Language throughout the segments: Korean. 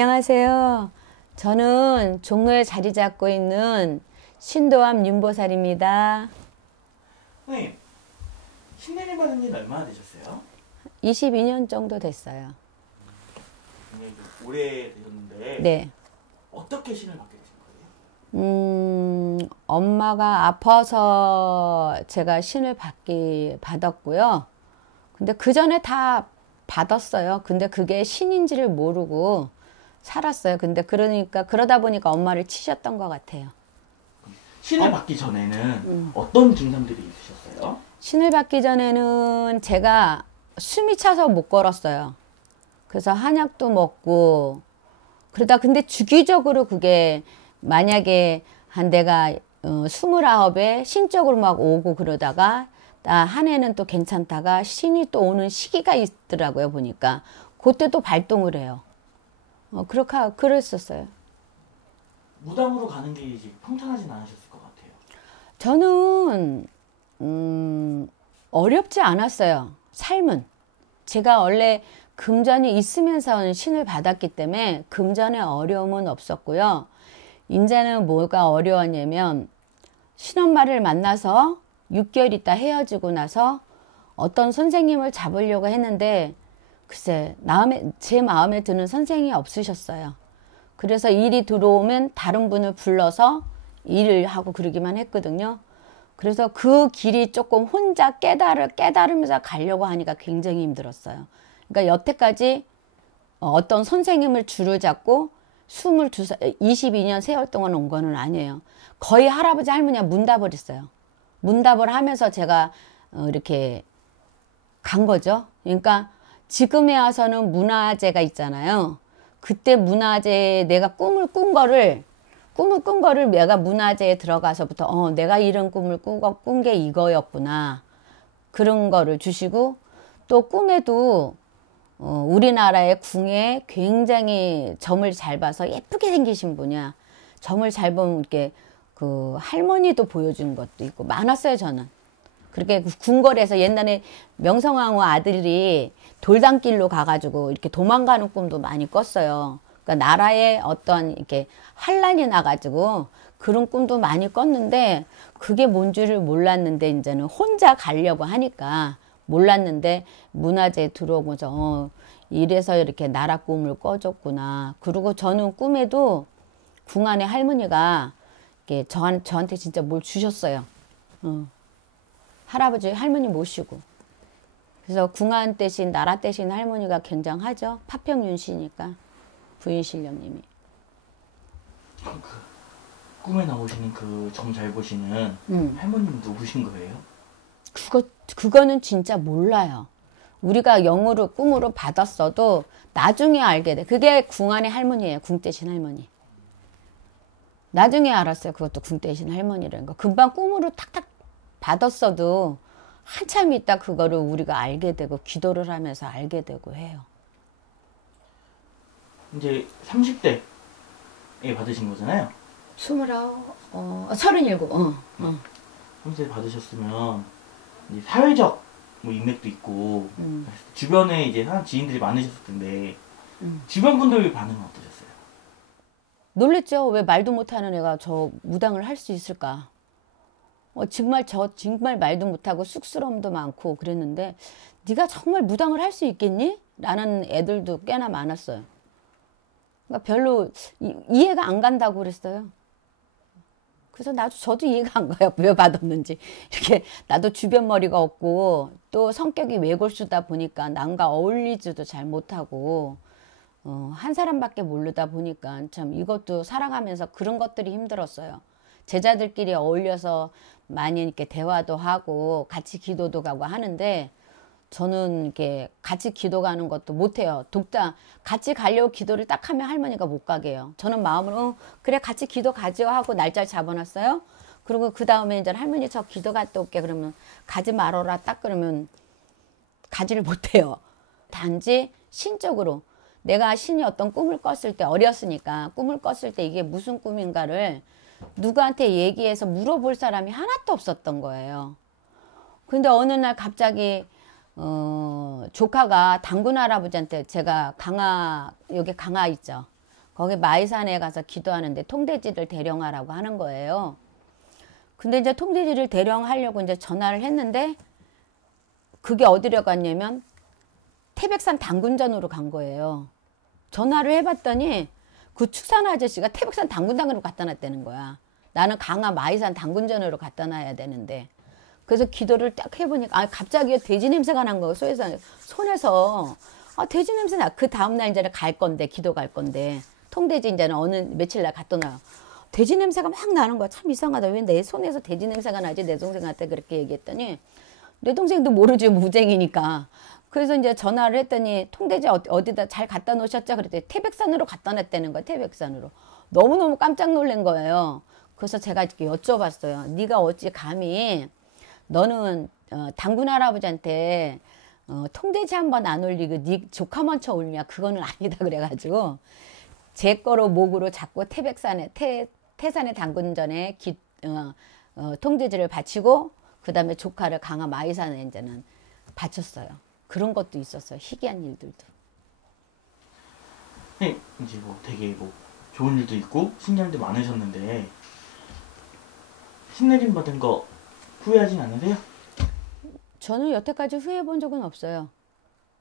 안녕하세요. 저는 종로에 자리 잡고 있는 신도암 윤보살입니다. 선생님, 신내림 받은 지는 얼마나 되셨어요? 22년 정도 됐어요. 굉장히 좀 오래 되셨는데 네. 어떻게 신을 받게 되신 거예요? 음, 엄마가 아파서 제가 신을 받기, 받았고요. 근데 그 전에 다 받았어요. 근데 그게 신인지를 모르고 살았어요. 근데 그러니까, 그러다 보니까 엄마를 치셨던 것 같아요. 신을 받기 전에는 어떤 증상들이 있으셨어요? 신을 받기 전에는 제가 숨이 차서 못 걸었어요. 그래서 한약도 먹고 그러다 근데 주기적으로 그게 만약에 한 내가 어, 스물아홉에 신적으로 막 오고 그러다가 나한 해는 또 괜찮다가 신이 또 오는 시기가 있더라고요 보니까 그때 또 발동을 해요. 어, 그렇게 그랬었어요. 무당으로 가는 게 이제 평탄하진 않으셨을 것 같아요. 저는 음, 어렵지 않았어요. 삶은 제가 원래 금전이 있으면서 신을 받았기 때문에 금전에 어려움은 없었고요. 이제는 뭐가 어려웠냐면 신엄마를 만나서 6개월 있다 헤어지고 나서 어떤 선생님을 잡으려고 했는데 글쎄 마음에 제 마음에 드는 선생이 없으셨어요. 그래서 일이 들어오면 다른 분을 불러서 일을 하고 그러기만 했거든요. 그래서 그 길이 조금 혼자 깨달을 깨달으면서 가려고 하니까 굉장히 힘들었어요. 그러니까 여태까지 어떤 선생님을 줄을 잡고 22살, 22년 세월 동안 온 거는 아니에요. 거의 할아버지 할머니가 문답을 했어요. 문답을 하면서 제가 어, 이렇게 간 거죠. 그러니까 지금에 와서는 문화재가 있잖아요. 그때 문화재 내가 꿈을 꾼 거를 꿈을 꾼 거를 내가 문화재에 들어가서부터 어 내가 이런 꿈을 꾼 게 이거였구나 그런 거를 주시고 또 꿈에도 어, 우리나라의 궁에 굉장히 점을 잘 봐서 예쁘게 생기신 분이야. 점을 잘 보면 이렇게 그 할머니도 보여준 것도 있고 많았어요 저는. 그렇게 궁궐에서 옛날에 명성황후 아들이 돌담길로 가가지고 이렇게 도망가는 꿈도 많이 꿨어요. 그러니까 나라에 어떤 이렇게 환란이 나가지고 그런 꿈도 많이 꿨는데 그게 뭔 줄을 몰랐는데 이제는 혼자 가려고 하니까 몰랐는데 문화재 들어오고서 어, 이래서 이렇게 나라 꿈을 꿔줬구나. 그리고 저는 꿈에도 궁안의 할머니가 이렇게 저한, 저한테 진짜 뭘 주셨어요. 어. 할아버지 할머니 모시고. 그래서 궁안 대신 나라 대신 할머니가 굉장하죠. 파평윤씨니까 부인 신령님이. 그 꿈에 나오시는 그 점 잘 보시는 음. 할머님 누구신 거예요? 그거 그거는 진짜 몰라요. 우리가 영으로 꿈으로 받았어도 나중에 알게 돼. 그게 궁안의 할머니예요. 궁 대신 할머니. 나중에 알았어요. 그것도 궁 대신 할머니라는 거. 금방 꿈으로 탁탁 받았어도 한참 있다 그거를 우리가 알게 되고 기도를 하면서 알게 되고 해요. 이제 30대에 받으신 거잖아요. 스물아홉, 어, 서른일곱, 어, 어. 30대 받으셨으면 이제 사회적 뭐 인맥도 있고 음. 주변에 이제 사람 지인들이 많으셨을 텐데 음. 주변 분들 반응은 어떠셨어요? 놀랬죠. 왜 말도 못하는 애가 저 무당을 할 수 있을까? 어, 정말 저 정말 말도 못하고 쑥스러움도 많고 그랬는데 네가 정말 무당을 할 수 있겠니? 라는 애들도 꽤나 많았어요. 그러니까 별로 이, 이해가 안 간다고 그랬어요. 그래서 나도 저도 이해가 안 가요. 왜 받았는지. 이렇게 나도 주변 머리가 없고 또 성격이 외골수다 보니까 남과 어울리지도 잘 못하고 어, 한 사람밖에 모르다 보니까 참 이것도 살아가면서 그런 것들이 힘들었어요. 제자들끼리 어울려서 많이 이렇게 대화도 하고 같이 기도도 가고 하는데 저는 이렇게 같이 기도 가는 것도 못해요. 독자 같이 가려고 기도를 딱 하면 할머니가 못 가게 해요. 저는 마음으로 어, 그래 같이 기도 가죠 하고 날짜를 잡아놨어요. 그리고 그 다음에 이제 할머니 저 기도 갔다 올게 그러면 가지 말아라 딱 그러면 가지를 못해요. 단지 신적으로 내가 신이 어떤 꿈을 꿨을 때 어렸으니까 꿈을 꿨을 때 이게 무슨 꿈인가를 누구한테 얘기해서 물어볼 사람이 하나도 없었던 거예요. 근데 어느 날 갑자기 어, 조카가 당군 할아버지한테 제가 강화 여기 강화 있죠. 거기 마이산에 가서 기도하는데 통돼지를 대령하라고 하는 거예요. 근데 이제 통돼지를 대령하려고 이제 전화를 했는데 그게 어디로 갔냐면 태백산 당군전으로 간 거예요. 전화를 해봤더니 그 축산 아저씨가 태백산 당군당으로 갖다 놨다는 거야. 나는 강화 마이산 당군전으로 갖다 놔야 되는데. 그래서 기도를 딱 해보니까 아 갑자기 돼지 냄새가 난 거예요. 손에서 손에서 아 돼지 냄새 나. 그 다음 날 이제는 갈 건데 기도 갈 건데 통돼지 이제는 어느 며칠 날 놔요. 돼지 냄새가 막 나는 거야. 참 이상하다. 왜 내 손에서 돼지 냄새가 나지? 내 동생한테 그렇게 얘기했더니 내 동생도 모르죠. 무쟁이니까. 그래서 이제 전화를 했더니 통돼지 어디다 잘 갖다 놓으셨죠? 그랬더니 태백산으로 갖다 놨다는 거야. 태백산으로. 너무너무 깜짝 놀란 거예요. 그래서 제가 이렇게 여쭤봤어요. 네가 어찌 감히 너는 어, 당군 할아버지한테 어, 통돼지 한 번 안 올리고 네 조카 먼저 올냐? 그거는 아니다 그래가지고 제 거로 목으로 잡고 태백산에 태, 태산의 당군전에 기, 어, 어, 통돼지를 바치고 그 다음에 조카를 강화 마이산에 이제는 바쳤어요. 그런 것도 있었어요. 희귀한 일들도. 네, 이제 뭐 되게 뭐 좋은 일도 있고 신기한 일도 많으셨는데 신내림 받은 거 후회하진 않으세요? 저는 여태까지 후회해 본 적은 없어요.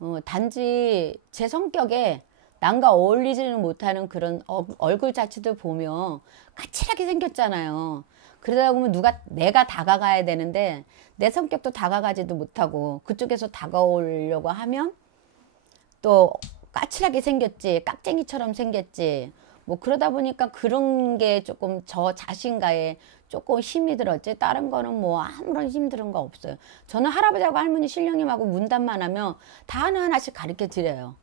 어, 단지 제 성격에 남과 어울리지는 못하는 그런 어, 얼굴 자체도 보면 까칠하게 생겼잖아요. 그러다 보면 누가 내가 다가가야 되는데 내 성격도 다가가지도 못하고 그쪽에서 다가오려고 하면 또 까칠하게 생겼지 깍쟁이처럼 생겼지. 뭐 그러다 보니까 그런 게 조금 저 자신가에 조금 힘이 들었지. 다른 거는 뭐 아무런 힘들은 거 없어요. 저는 할아버지하고 할머니 신령님하고 문단만 하면 다 하나하나씩 가르쳐 드려요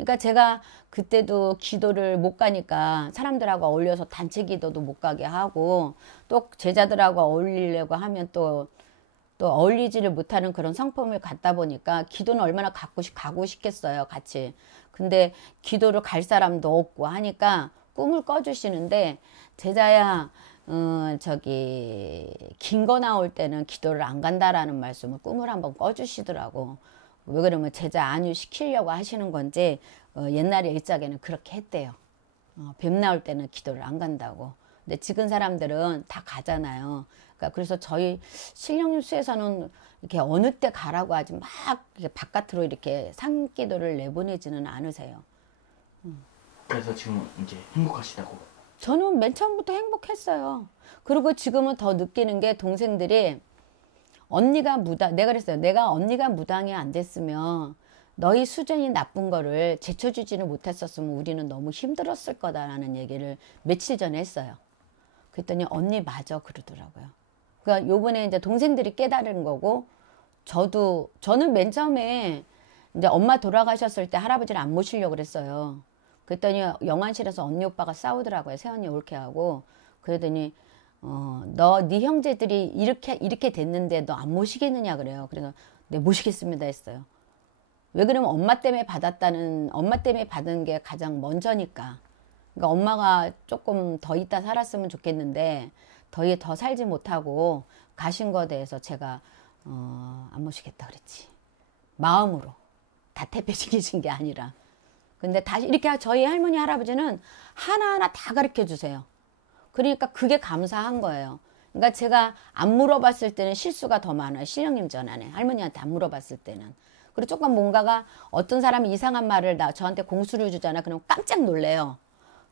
그러니까 제가 그때도 기도를 못 가니까 사람들하고 어울려서 단체 기도도 못 가게 하고 또 제자들하고 어울리려고 하면 또또 어울리지를 못하는 그런 성품을 갖다 보니까 기도는 얼마나 갖고 싶, 가고 싶겠어요, 같이. 근데 기도를 갈 사람도 없고 하니까 꿈을 꺼주시는데 제자야, 어, 저기 긴 거 나올 때는 기도를 안 간다라는 말씀을 꿈을 한번 꺼주시더라고. 왜 그러면 제자 안유 시키려고 하시는 건지 어, 옛날에 일작에는 그렇게 했대요. 어, 뱀 나올 때는 기도를 안 간다고. 근데 지금 사람들은 다 가잖아요. 그러니까 그래서 저희 신령님 수에서는 이렇게 어느 때 가라고 하지 막 바깥으로 이렇게 상기도를 내보내지는 않으세요. 음. 그래서 지금 이제 행복하시다고. 저는 맨 처음부터 행복했어요. 그리고 지금은 더 느끼는 게 동생들이 언니가 무당, 내가 그랬어요. 내가 언니가 무당이 안 됐으면 너희 수준이 나쁜 거를 제쳐주지는 못했었으면 우리는 너무 힘들었을 거다라는 얘기를 며칠 전에 했어요. 그랬더니 언니 맞아 그러더라고요. 그러니까 요번에 이제 동생들이 깨달은 거고 저도 저는 맨 처음에 이제 엄마 돌아가셨을 때 할아버지를 안 모시려고 그랬어요. 그랬더니 영안실에서 언니 오빠가 싸우더라고요. 새언니 옳게 하고 그러더니 어, 너, 네 형제들이 이렇게, 이렇게 됐는데 너 안 모시겠느냐 그래요. 그래서 네, 모시겠습니다 했어요. 왜 그러면 엄마 때문에 받았다는, 엄마 때문에 받은 게 가장 먼저니까. 그러니까 엄마가 조금 더 있다 살았으면 좋겠는데, 더, 더 살지 못하고 가신 거에 대해서 제가, 어, 안 모시겠다 그랬지. 마음으로. 다 태폐시키신 게 아니라. 근데 다시 이렇게 저희 할머니, 할아버지는 하나하나 다 가르쳐 주세요. 그러니까 그게 감사한 거예요. 그러니까 제가 안 물어봤을 때는 실수가 더 많아요. 신령님 전화에 할머니한테 안 물어봤을 때는. 그리고 조금 뭔가가 어떤 사람이 이상한 말을 나 저한테 공수를 주잖아. 그럼 깜짝 놀래요.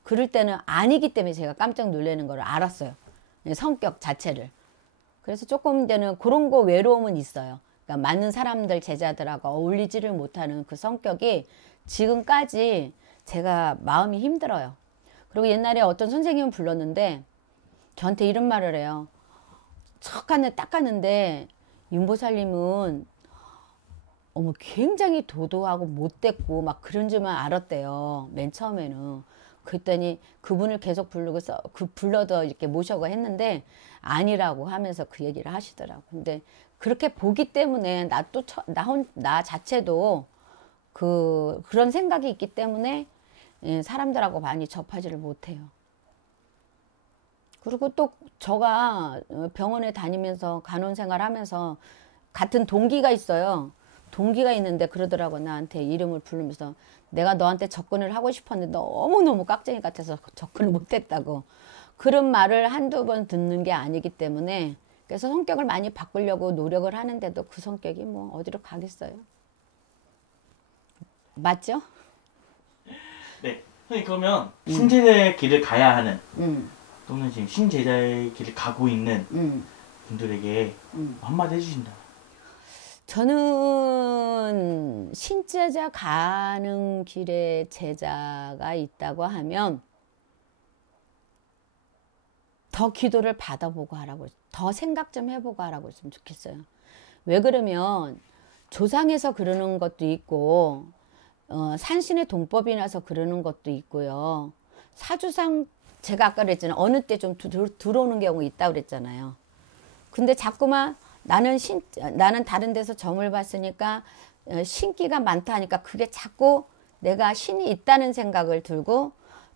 그럴 때는 아니기 때문에 제가 깜짝 놀라는 걸 알았어요. 성격 자체를. 그래서 조금 되는 그런 거 외로움은 있어요. 그러니까 많은 사람들 제자들하고 어울리지를 못하는 그 성격이 지금까지 제가 마음이 힘들어요. 그리고 옛날에 어떤 선생님을 불렀는데 저한테 이런 말을 해요. 척하네 닦았는데 윤보살님은 어머 굉장히 도도하고 못됐고 막 그런 줄만 알았대요. 맨 처음에는. 그랬더니 그분을 계속 부르고 그 불러도 이렇게 모셔고 했는데 아니라고 하면서 그 얘기를 하시더라고. 근데 그렇게 보기 때문에 나 또나혼나 자체도 그 그런 생각이 있기 때문에 예, 사람들하고 많이 접하지를 못해요. 그리고 또 저가 병원에 다니면서 간호 생활 하면서 같은 동기가 있어요. 동기가 있는데 그러더라고 나한테 이름을 부르면서 내가 너한테 접근을 하고 싶었는데 너무너무 깍쟁이 같아서 접근을 못했다고. 그런 말을 한두 번 듣는 게 아니기 때문에 그래서 성격을 많이 바꾸려고 노력을 하는데도 그 성격이 뭐 어디로 가겠어요. 맞죠? 네. 선생님 그러면 신제자의 길을 가야 하는 음, 또는 지금 신제자의 길을 가고 있는 음, 분들에게 음. 한마디 해주신다. 저는 신제자 가는 길에 제자가 있다고 하면 더 기도를 받아보고 하라고, 더 생각 좀 해보고 하라고 했으면 좋겠어요. 왜 그러면 조상에서 그러는 것도 있고, 어, 산신의 동법이 나서 그러는 것도 있고요. 사주상, 제가 아까 그랬잖아요. 어느 때 좀 들어오는 경우 있다고 그랬잖아요. 근데 자꾸만 나는 신, 나는 다른 데서 점을 봤으니까 어, 신기가 많다 하니까 그게 자꾸 내가 신이 있다는 생각을 들고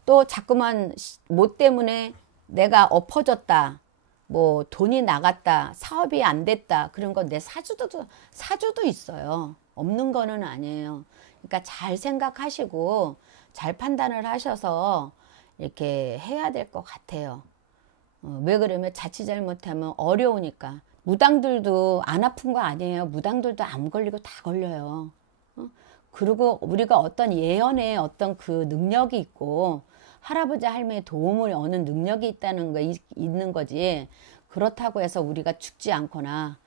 또 자꾸만 뭐 때문에 내가 엎어졌다. 뭐 돈이 나갔다. 사업이 안 됐다. 그런 건 내 사주도 사주도 있어요. 없는 거는 아니에요. 그러니까 잘 생각하시고 잘 판단을 하셔서 이렇게 해야 될 것 같아요. 어, 왜 그러면 자칫 잘못하면 어려우니까. 무당들도 안 아픈 거 아니에요. 무당들도 암 걸리고 다 걸려요. 어? 그리고 우리가 어떤 예언에 어떤 그 능력이 있고 할아버지 할머니의 도움을 얻는 능력이 있다는 거 있는 거지. 그렇다고 해서 우리가 죽지 않거나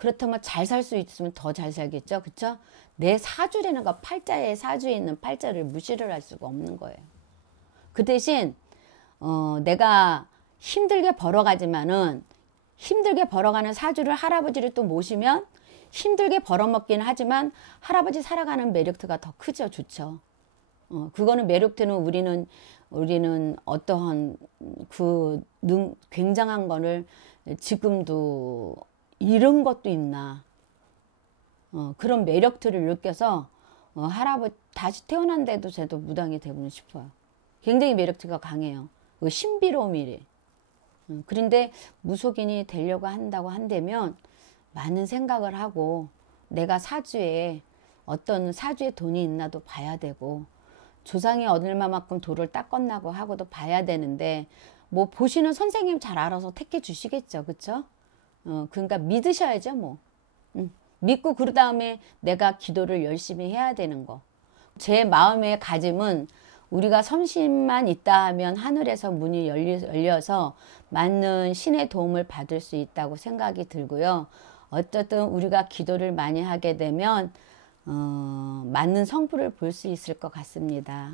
그렇다면 잘 살 수 있으면 더 잘 살겠죠. 그쵸? 내 사주라는 거 팔자에 사주에 있는 팔자를 무시를 할 수가 없는 거예요. 그 대신 어, 내가 힘들게 벌어가지만은 힘들게 벌어가는 사주를 할아버지를 또 모시면 힘들게 벌어먹기는 하지만 할아버지 살아가는 메리트가 더 크죠. 좋죠. 어, 그거는 메리트는 우리는 우리는 어떠한 그 능, 굉장한 거를 지금도 이런 것도 있나. 어, 그런 매력들을 느껴서 어, 할아버지 다시 태어난데도 저도 무당이 되고 싶어요. 굉장히 매력가 강해요. 그 신비로움이래. 어, 그런데 무속인이 되려고 한다고 한다면 많은 생각을 하고 내가 사주에 어떤 사주에 돈이 있나도 봐야 되고 조상이 얼마만큼 돌을 닦았나고 하고도 봐야 되는데 뭐 보시는 선생님 잘 알아서 택해 주시겠죠 그쵸 어 그러니까 믿으셔야죠 뭐 음, 믿고 그 다음에 내가 기도를 열심히 해야 되는 거 제 마음의 가짐은 우리가 섬심만 있다 하면 하늘에서 문이 열려서 맞는 신의 도움을 받을 수 있다고 생각이 들고요. 어쨌든 우리가 기도를 많이 하게 되면 어, 맞는 성부를 볼 수 있을 것 같습니다.